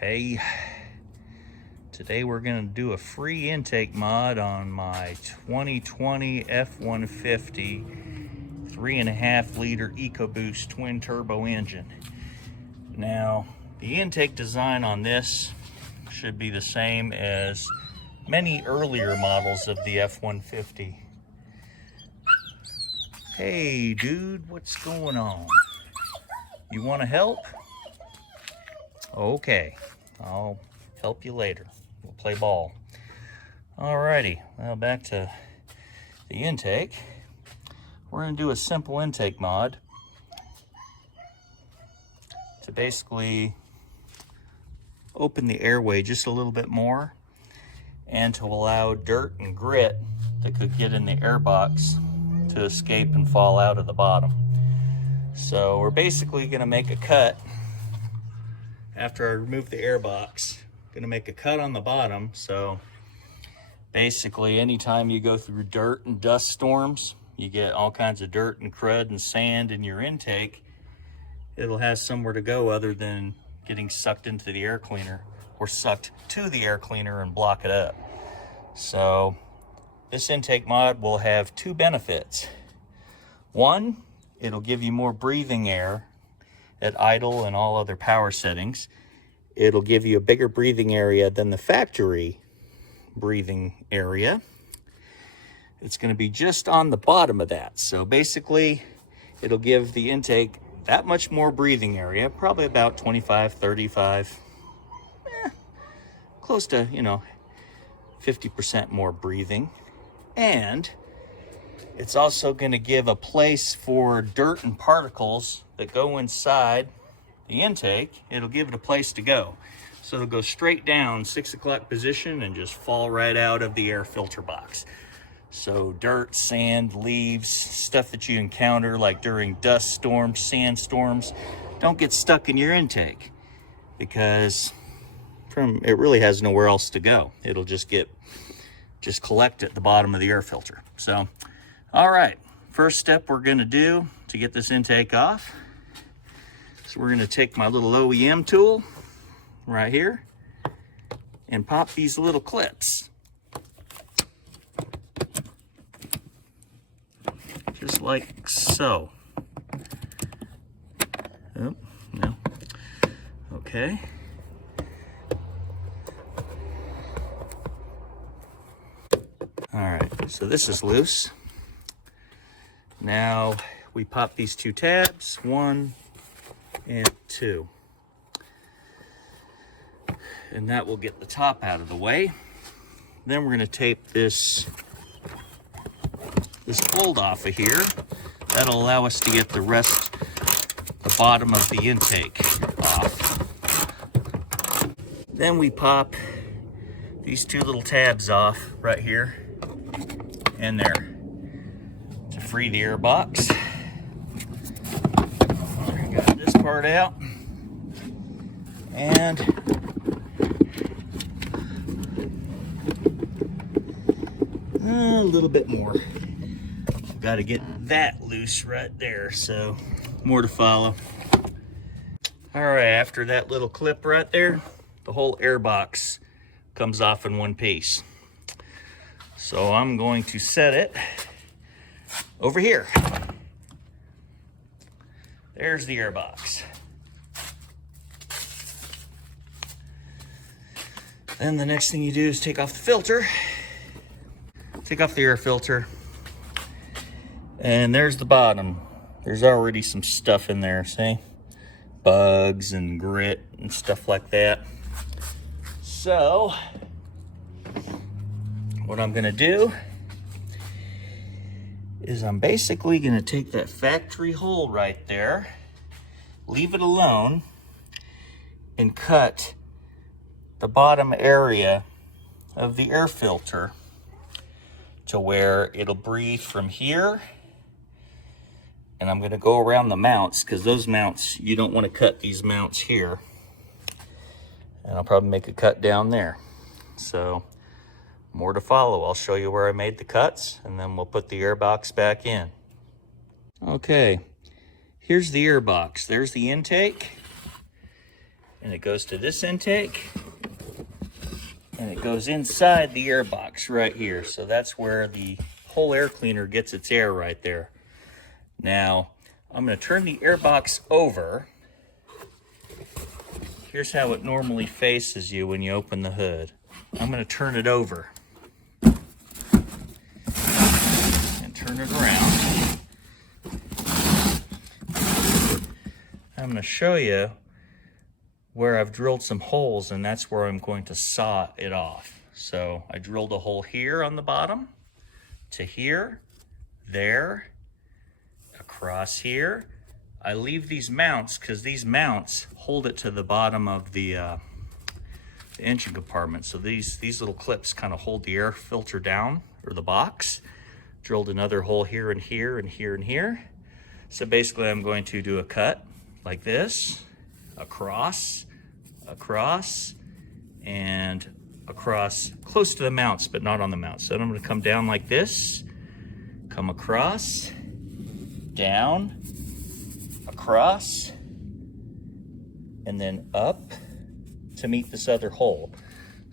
Hey, today we're going to do a free intake mod on my 2020 F150 3.5 liter Ecoboost twin turbo engine. Now, the intake design on this should be the same as many earlier models of the F150. Hey dude, what's going on? You want to help? Okay, I'll help you later. We'll play ball. Alrighty, well, back to the intake. We're going to do a simple intake mod to basically open the airway just a little bit more and to allow dirt and grit that could get in the airbox to escape and fall out of the bottom. So we're basically going to make a cut. After I remove the airbox, I'm going to make a cut on the bottom. So basically, anytime you go through dirt and dust storms, you get all kinds of dirt and crud and sand in your intake, it'll have somewhere to go other than getting sucked into the air cleaner or sucked to the air cleaner and block it up. So this intake mod will have two benefits. One, it'll give you more breathing air at idle and all other power settings. It'll give you a bigger breathing area than the factory breathing area. It's going to be just on the bottom of that. So basically, it'll give the intake that much more breathing area, probably about 25, 35, close to, 50% more breathing. And it's also going to give a place for dirt and particles that go inside the intake. It'll give it a place to go. So it'll go straight down 6 o'clock position and just fall right out of the air filter box. So dirt, sand, leaves, stuff that you encounter like during dust storms, sandstorms, don't get stuck in your intake because it really has nowhere else to go. It'll just collect at the bottom of the air filter. So, all right, first step we're going to do to get this intake off. So we're going to take my little OEM tool right here and pop these little clips. Just like so. Oh, no. Okay. All right, so this is loose. Now we pop these two tabs, 1 and 2. And that will get the top out of the way. Then we're going to tape this fold off of here. That'll allow us to get the bottom of the intake off. Then we pop these two little tabs off right here and there to free the air box. I got this part out, and a little bit more. I've got to get that loose right there, so more to follow. All right, after that little clip right there, the whole air box comes off in one piece. So I'm going to set it over here. There's the air box. Then the next thing you do is take off the filter. Take off the air filter. And there's the bottom. There's already some stuff in there, see? Bugs and grit and stuff like that. So what I'm gonna do is I'm basically gonna take that factory hole right there, leave it alone, and cut the bottom area of the air filter to where it'll breathe from here. And I'm gonna go around the mounts, because those mounts, you don't want to cut these mounts here. And I'll probably make a cut down there. So more to follow. I'll show you where I made the cuts, and then we'll put the air box back in. Okay, here's the air box. There's the intake. and it goes to this intake, and it goes inside the air box right here. So that's where the whole air cleaner gets its air right there. Now, I'm going to turn the air box over. Here's how it normally faces you when you open the hood. I'm going to turn it over and turn it around. I'm going to show you where I've drilled some holes, and that's where I'm going to saw it off. So I drilled a hole here on the bottom, to here, there, across here. I leave these mounts because these mounts hold it to the bottom of the engine compartment. So these little clips kind of hold the air filter down, or the box. Drilled another hole here and here and here and here. So basically I'm going to do a cut like this, across, and across, close to the mounts, but not on the mounts. So I'm going to come down like this, come across, down, across, and then up to meet this other hole.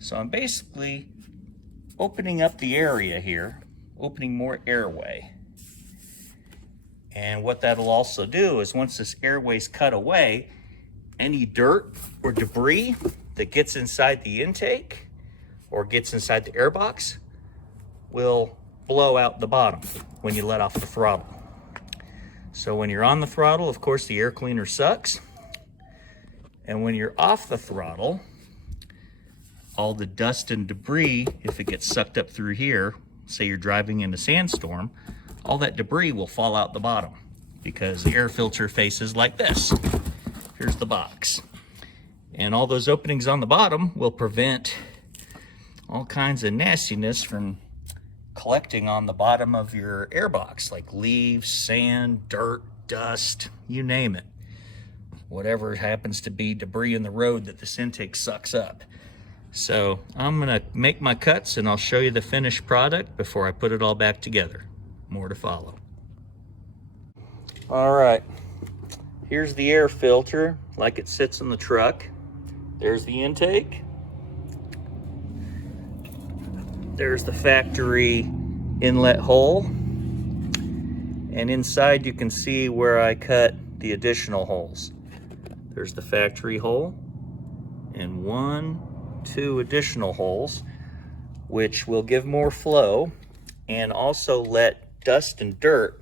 So I'm basically opening up the area here, opening more airway. And what that'll also do is once this airway's cut away, any dirt or debris that gets inside the intake or gets inside the airbox will blow out the bottom when you let off the throttle. So when you're on the throttle, of course, the air cleaner sucks. And when you're off the throttle, all the dust and debris, if it gets sucked up through here, say you're driving in a sandstorm, all that debris will fall out the bottom because the air filter faces like this. Here's the box. And all those openings on the bottom will prevent all kinds of nastiness from collecting on the bottom of your airbox, like leaves, sand, dirt, dust, you name it. Whatever happens to be debris in the road that this intake sucks up. So I'm gonna make my cuts and I'll show you the finished product before I put it all back together. More to follow. All right, here's the air filter like it sits in the truck. There's the intake. There's the factory inlet hole. And inside you can see where I cut the additional holes. There's the factory hole and 1, 2 additional holes, which will give more flow and also let dust and dirt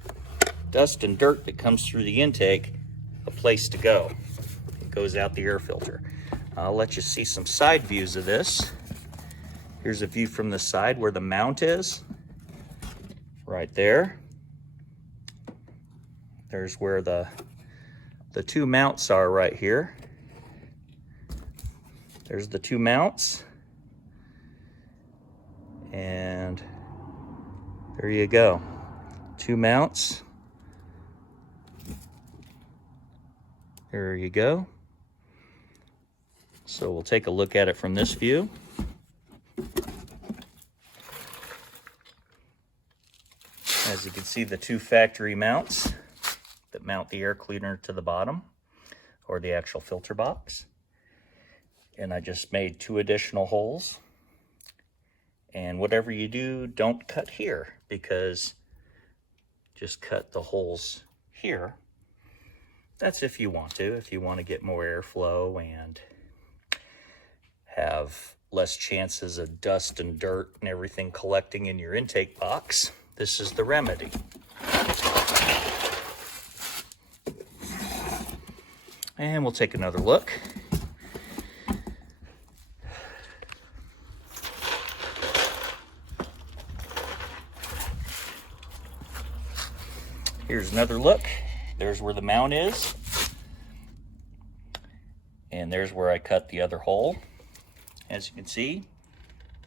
that comes through the intake a place to go. It goes out the air filter. I'll let you see some side views of this. Here's a view from the side where the mount is, right there. There's where the 2 mounts are right here. There's the 2 mounts. And there you go. 2 mounts. There you go. So we'll take a look at it from this view. As you can see, the 2 factory mounts that mount the air cleaner to the bottom, or the actual filter box. And I just made 2 additional holes. And whatever you do, don't cut here, because just cut the holes here. That's if you want to get more airflow and have less chances of dust and dirt and everything collecting in your intake box. This is the remedy. And we'll take another look. Here's another look. There's where the mount is. And there's where I cut the other hole. As you can see,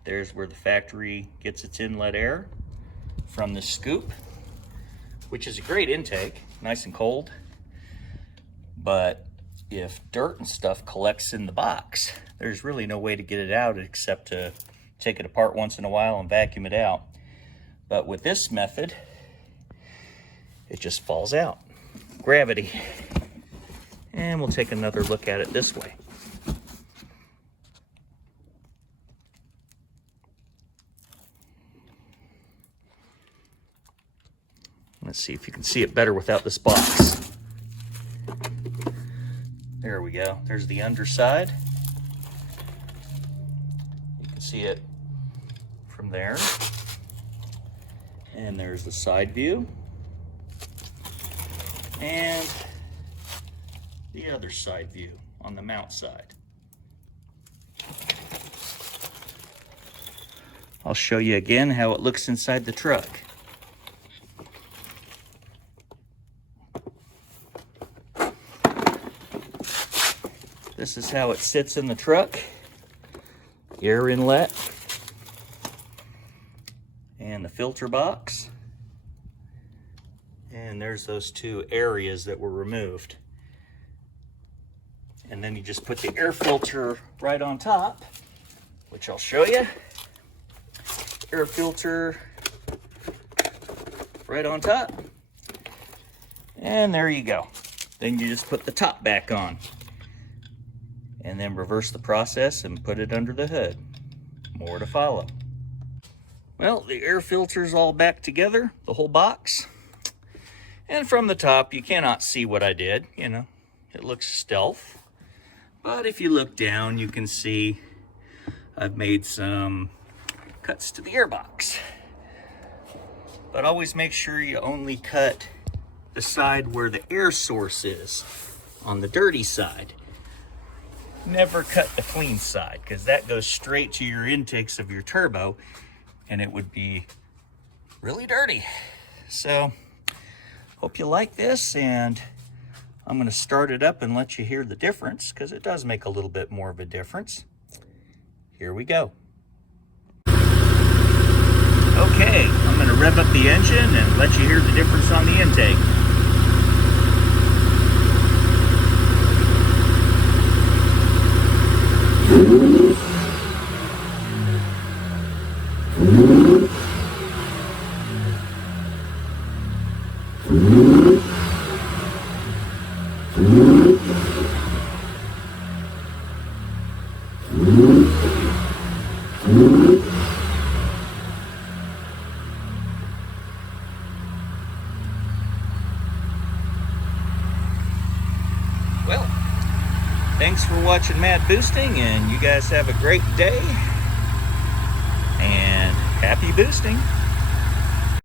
there's where the factory gets its inlet air from the scoop, which is a great intake, nice and cold. But if dirt and stuff collects in the box, there's really no way to get it out except to take it apart once in a while and vacuum it out. But with this method, it just falls out. Gravity. And we'll take another look at it this way. Let's see if you can see it better without this box. There we go. There's the underside. You can see it from there. And there's the side view. And the other side view on the mount side. I'll show you again how it looks inside the truck. This is how it sits in the truck. Air inlet and the filter box. And there's those two areas that were removed. And then you just put the air filter right on top, which I'll show you. Air filter right on top. And there you go. Then you just put the top back on. And then reverse the process and put it under the hood. More to follow. Well, the air filter's all back together, the whole box. And from the top, you cannot see what I did, you know. It looks stealth. But if you look down, you can see I've made some cuts to the airbox. But always make sure you only cut the side where the air source is, on the dirty side. Never cut the clean side, because that goes straight to your intakes of your turbo, and it would be really dirty. So, hope you like this, and I'm going to start it up and let you hear the difference, because it does make a little bit more of a difference. Here we go. Okay, I'm going to rev up the engine and let you hear the difference on the intake. Well, thanks for watching Mad Boosting, and you guys have a great day, and happy boosting.